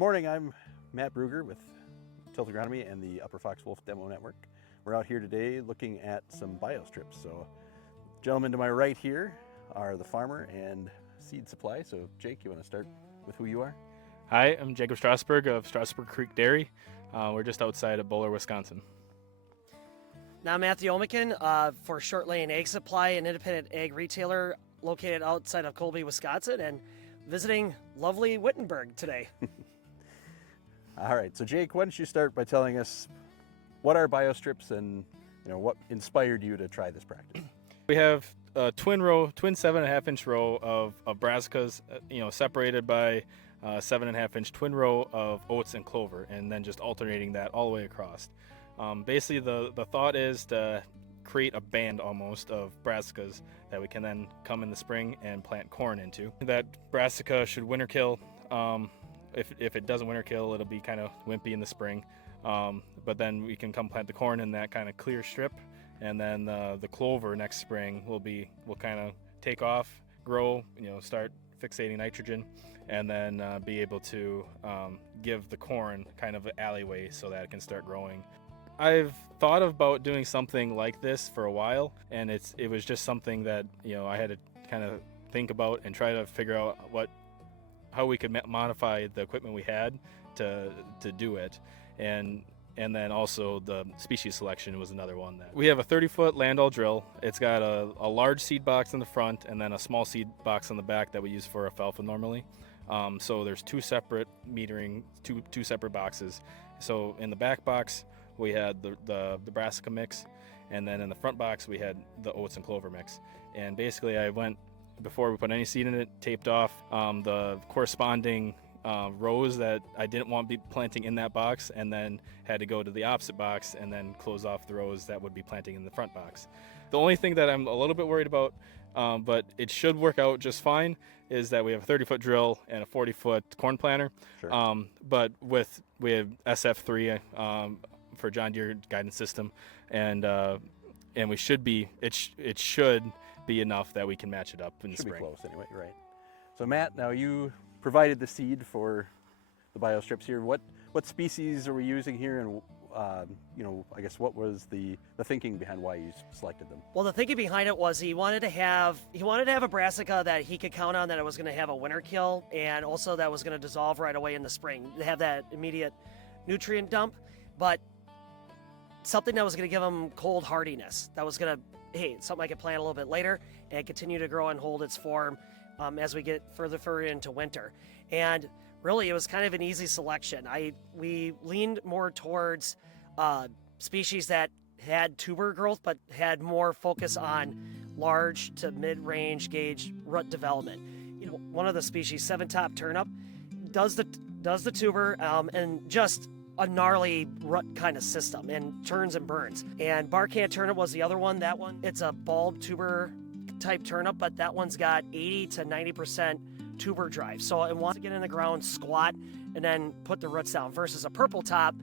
morning, I'm Matt Brugger with Tilt Agronomy and the Upper Fox Wolf Demo Network. We're out here today looking at some biostrips. So, gentlemen to my right here are the farmer and seed supply. So, Jake, you want to start with who you are? Hi, I'm Jacob Strassburg of Strassburg Creek Dairy. We're just outside of Bowler, Wisconsin. Now, Matt Oehmichen for short Lane Ag Supply, an independent ag retailer located outside of Colby, Wisconsin, and visiting lovely Wittenberg today. All right, so Jake, why don't you start by telling us what are biostrips and what inspired you to try this practice? We have a twin 7.5 inch row of brassicas, separated by 7.5 inch twin row of oats and clover, and then just alternating that all the way across. Basically, the thought is to create a band almost of brassicas that we can then come in the spring and plant corn into. That brassica should winter kill. If it doesn't winter kill, it'll be kind of wimpy in the spring. But then we can come plant the corn in that kind of clear strip, and then the clover next spring will kind of take off, grow, start fixating nitrogen, and then be able to give the corn kind of an alleyway so that it can start growing. I've thought about doing something like this for a while, and it was just something that I had to kind of think about and try to figure out how we could modify the equipment we had to do it, and then also the species selection was another one. That we have a 30-foot Landau drill. It's got a large seed box in the front and then a small seed box on the back that we use for alfalfa normally. So there's two separate metering, two separate boxes. So in the back box we had the brassica mix, and then in the front box we had the oats and clover mix. And basically I went, before we put any seed in it, taped off the corresponding rows that I didn't want to be planting in that box, and then had to go to the opposite box and then close off the rows that would be planting in the front box. The only thing that I'm a little bit worried about, but it should work out just fine, is that we have a 30-foot drill and a 40-foot corn planter. Sure. But we have SF3 for John Deere guidance system, and we should be it should be enough that we can match it up in the spring. Should be close anyway, right? So Matt, now you provided the seed for the biostrips here. What species are we using here, and I guess what was the thinking behind why you selected them? Well, the thinking behind it was he wanted to have a brassica that he could count on, that it was going to have a winter kill, and also that was going to dissolve right away in the spring, to have that immediate nutrient dump, but something that was going to give him cold hardiness, that was going to, something I could plant a little bit later and continue to grow and hold its form as we get further into winter. And really, it was kind of an easy selection. We leaned more towards species that had tuber growth, but had more focus on large to mid-range gauge root development. One of the species, 7-top turnip, does the tuber and just a gnarly rut kind of system, and turns and burns. And Barcan turnip was the other one. That one, it's a bulb tuber type turnip, but that one's got 80 to 90% tuber drive. So it wants to get in the ground, squat, and then put the roots down. Versus a purple top,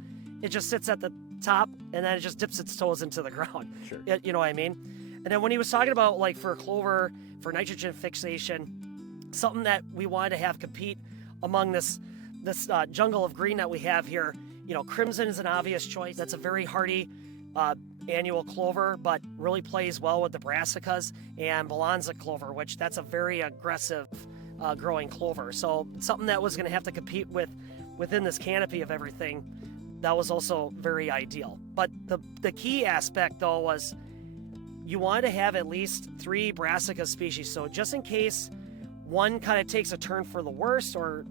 it just sits at the top and then it just dips its toes into the ground. Sure. You know what I mean? And then when he was talking about, like, for clover, for nitrogen fixation, something that we wanted to have compete among this jungle of green that we have here. Crimson is an obvious choice. That's a very hardy annual clover, but really plays well with the brassicas, and Balanza clover, which that's a very aggressive growing clover. So something that was going to have to compete within this canopy of everything, that was also very ideal. But the key aspect, though, was you want to have at least 3 brassica species. So just in case one kind of takes a turn for the worse, or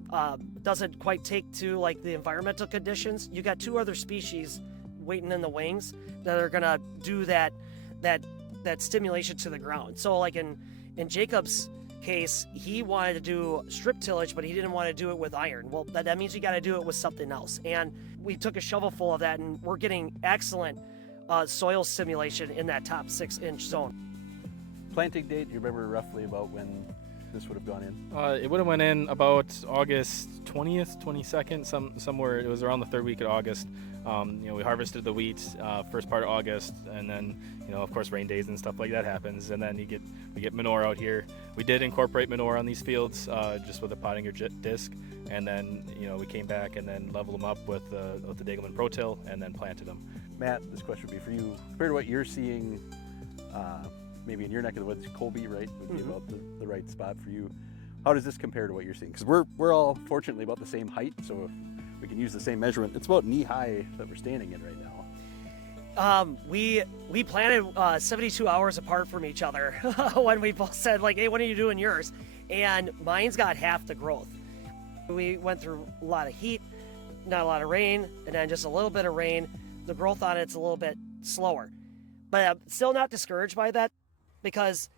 doesn't quite take to like the environmental conditions, you got 2 other species waiting in the wings that are gonna do that stimulation to the ground. So like in Jacob's case, he wanted to do strip tillage, but he didn't want to do it with iron. Well, that means you got to do it with something else. And we took a shovelful of that, and we're getting excellent soil stimulation in that top 6-inch zone. Planting date, do you remember roughly about when this would have gone in? It would have went in about August 20th, 22nd, somewhere. It was around the third week of August. We harvested the wheat first part of August, and then of course rain days and stuff like that happens, and then we get manure out here. We did incorporate manure on these fields just with a potting disc, and then we came back and then leveled them up with the Degelman Pro-Till and then planted them. Matt, this question would be for you. Compared to what you're seeing, maybe in your neck of the woods, Colby, right, would be about the right spot for you. How does this compare to what you're seeing? Because we're all fortunately about the same height, so if we can use the same measurement. It's about knee high that we're standing in right now. We planted 72 hours apart from each other when we both said like, hey, when are you doing yours? And mine's got half the growth. We went through a lot of heat, not a lot of rain, and then just a little bit of rain. The growth on it's a little bit slower. But I'm still not discouraged by that, because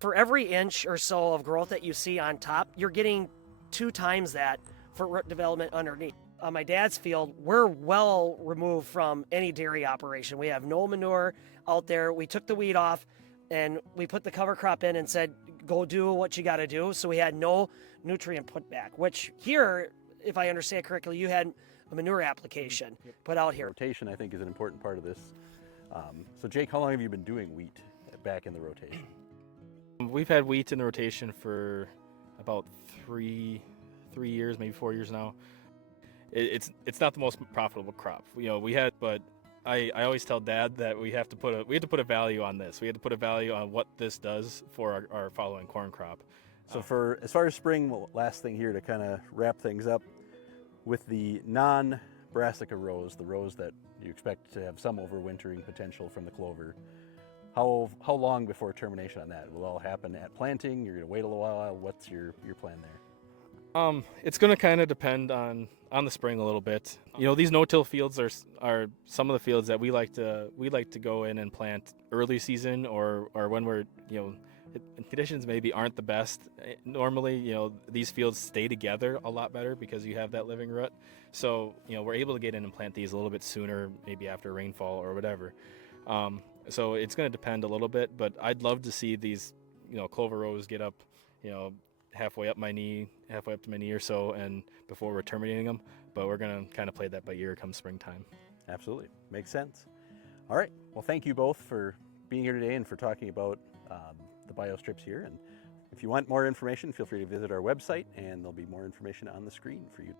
for every inch or so of growth that you see on top, you're getting 2 times that for root development underneath. On my dad's field, we're well removed from any dairy operation. We have no manure out there. We took the weed off and we put the cover crop in and said, go do what you got to do. So we had no nutrient put back, which here, if I understand correctly, you had a manure application put out here. Rotation, I think, is an important part of this. So Jake, how long have you been doing wheat back in the rotation? We've had wheat in the rotation for about 3 years, maybe 4 years now. It's not the most profitable crop, but I always tell Dad that we had to put a value on this. We had to put a value on what this does for our following corn crop. So as far as spring, last thing here to kind of wrap things up, with the non-brassica rows, the rows that you expect to have some overwintering potential from the clover, how long before termination on that? Will it all happen at planting? You're going to wait a little while? What's your plan there? It's going to kind of depend on the spring a little bit. These no-till fields are some of the fields that we like to go in and plant early season or when we're conditions maybe aren't the best. Normally, these fields stay together a lot better because you have that living root. So, we're able to get in and plant these a little bit sooner, maybe after rainfall or whatever. So it's going to depend a little bit, but I'd love to see these, clover rows get up, halfway up to my knee or so, and before we're terminating them. But we're going to kind of play that by ear come springtime. Absolutely. Makes sense. All right. Well, thank you both for being here today and for talking about the biostrips here. And if you want more information, feel free to visit our website, and there'll be more information on the screen for you.